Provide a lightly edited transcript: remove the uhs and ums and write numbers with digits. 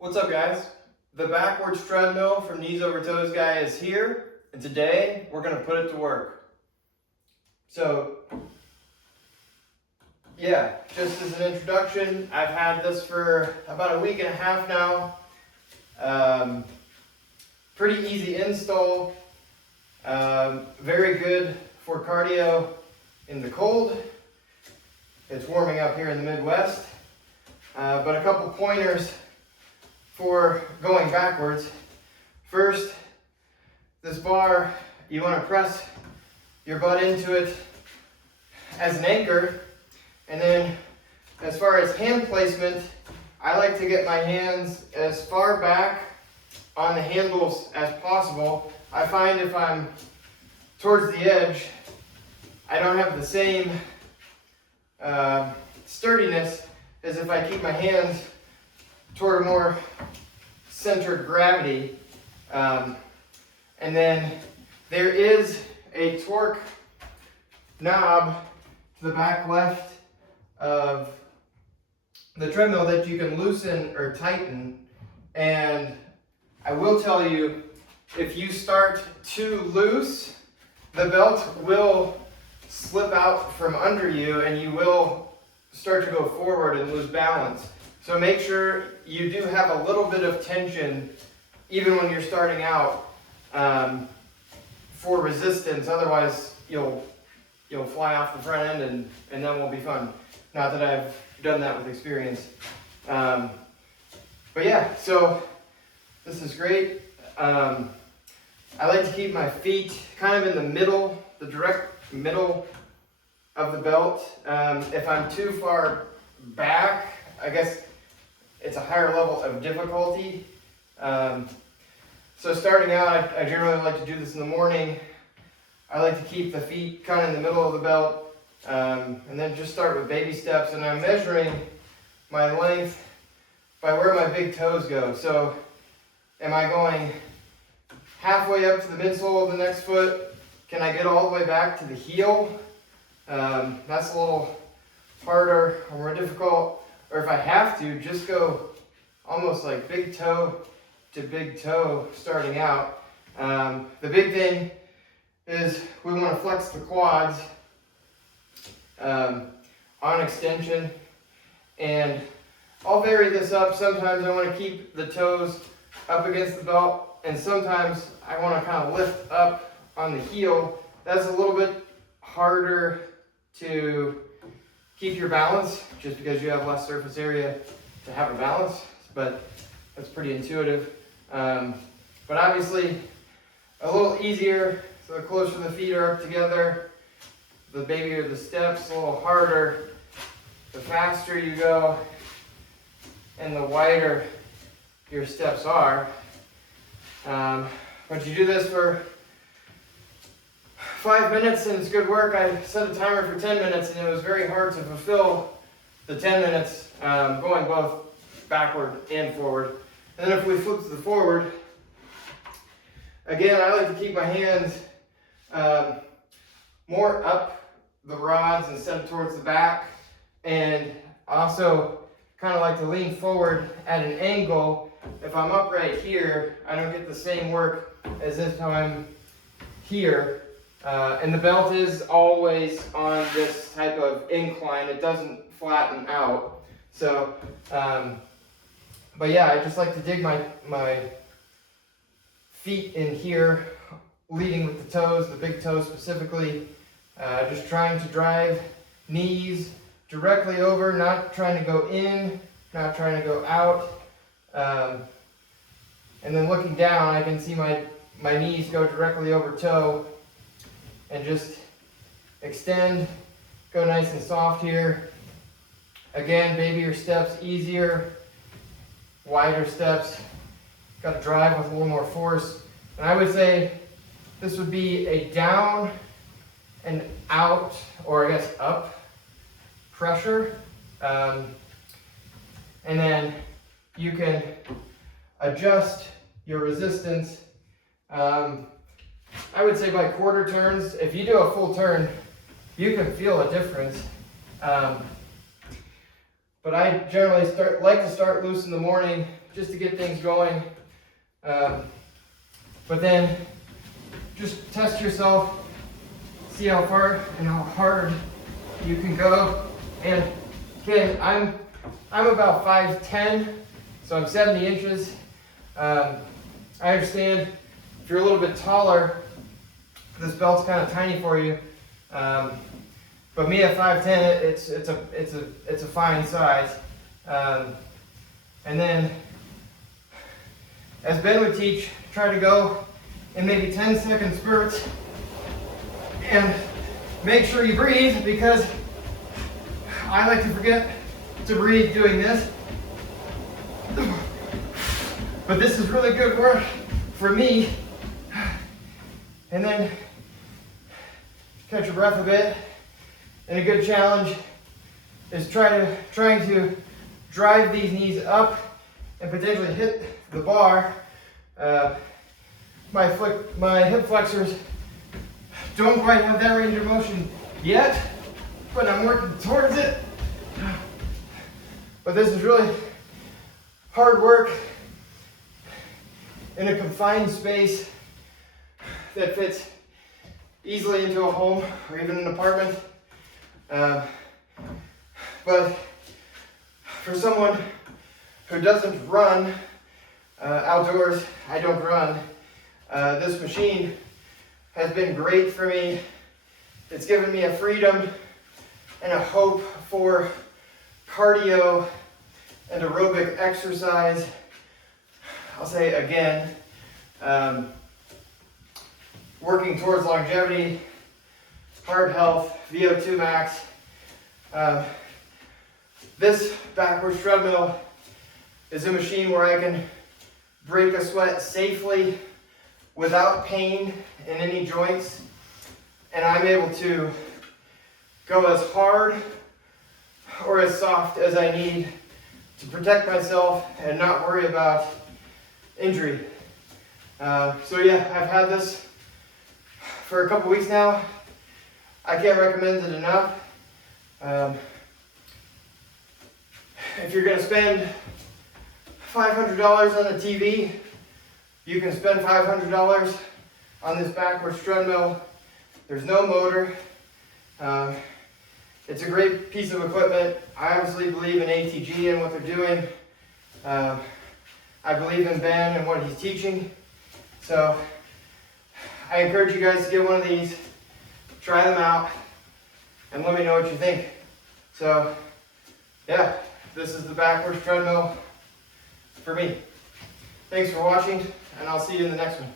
What's up, guys? The Backward Treadmill from Knees Over Toes guy is here, and today we're going to put it to work. So, yeah, just as an introduction, I've had this for about a week and a half now. Pretty easy install, very good for cardio in the cold. It's warming up here in the Midwest, but a couple pointers for going backwards. First, this bar, you want to press your butt into it as an anchor, and then as far as hand placement, I like to get my hands as far back on the handles as possible. I find if I'm towards the edge, I don't have the same sturdiness as if I keep my hands toward a more centered gravity. And then there is a torque knob to the back left of the treadmill that you can loosen or tighten. And I will tell you, if you start too loose, the belt will slip out from under you and you will start to go forward and lose balance. So make sure you do have a little bit of tension even when you're starting out for resistance. Otherwise, you'll fly off the front end and that won't be fun. Not that I've done that with experience. But yeah, so this is great. I like to keep my feet kind of in the middle, the direct middle of the belt. If I'm too far back, I guess it's a higher level of difficulty. So starting out, I generally like to do this in the morning. I like to keep the feet kind of in the middle of the belt, and then just start with baby steps. And I'm measuring my length by where my big toes go. So am I going halfway up to the midsole of the next foot? Can I get all the way back to the heel? That's a little harder or more difficult. Or if I have to, just go almost like big toe to big toe starting out. The big thing is we want to flex the quads on extension. And I'll vary this up. Sometimes I want to keep the toes up against the belt, and sometimes I want to kind of lift up on the heel. That's a little bit harder to keep your balance, just because you have less surface area to have a balance, but that's pretty intuitive. But obviously, a little easier, so the closer the feet are up together, the babier the steps, a little harder, the faster you go, and the wider your steps are. But you do this for 5 minutes and it's good work. I set a timer for 10 minutes and it was very hard to fulfill the 10 minutes going both backward and forward. And then if we flip to the forward, again, I like to keep my hands more up the rods instead of towards the back, and also kind of like to lean forward at an angle. If I'm upright here, I don't get the same work as if I'm here. And the belt is always on this type of incline. It doesn't flatten out. So, but yeah, I just like to dig my feet in here, leading with the toes, the big toes specifically. Just trying to drive knees directly over, not trying to go in, not trying to go out. And then looking down, I can see my knees go directly over toe. And just extend, go nice and soft here. Again, babier steps, easier, wider steps. Got to drive with a little more force. And I would say this would be a down and out, or I guess up pressure. And then you can adjust your resistance. I would say by quarter turns. If you do a full turn, you can feel a difference. But I generally like to start loose in the morning just to get things going. But then just test yourself, see how far and how hard you can go. And again, I'm about 5'10", so I'm 70 inches. I understand if you're a little bit taller, this belt's kind of tiny for you. But me at 5'10", it's a fine size. And then, as Ben would teach, try to go in maybe 10-second spurts, and make sure you breathe, because I like to forget to breathe doing this. But this is really good work for me. And then catch your breath a bit. And a good challenge is trying to drive these knees up and potentially hit the bar. My hip flexors don't quite have that range of motion yet, but I'm working towards it. But this is really hard work in a confined space that fits easily into a home or even an apartment. But for someone who doesn't run outdoors, I don't run, this machine has been great for me. It's given me a freedom and a hope for cardio and aerobic exercise. I'll say again, working towards longevity, heart health, VO2 max. This Backward Treadmill is a machine where I can break a sweat safely without pain in any joints, and I'm able to go as hard or as soft as I need to protect myself and not worry about injury. So yeah, I've had this for a couple weeks now. I can't recommend it enough. If you're going to spend $500 on a TV, you can spend $500 on this Backward Treadmill. There's no motor. It's a great piece of equipment. I obviously believe in ATG and what they're doing. I believe in Ben and what he's teaching. So I encourage you guys to get one of these, try them out, and let me know what you think. So yeah, this is the Backward Treadmill for me. Thanks for watching, and I'll see you in the next one.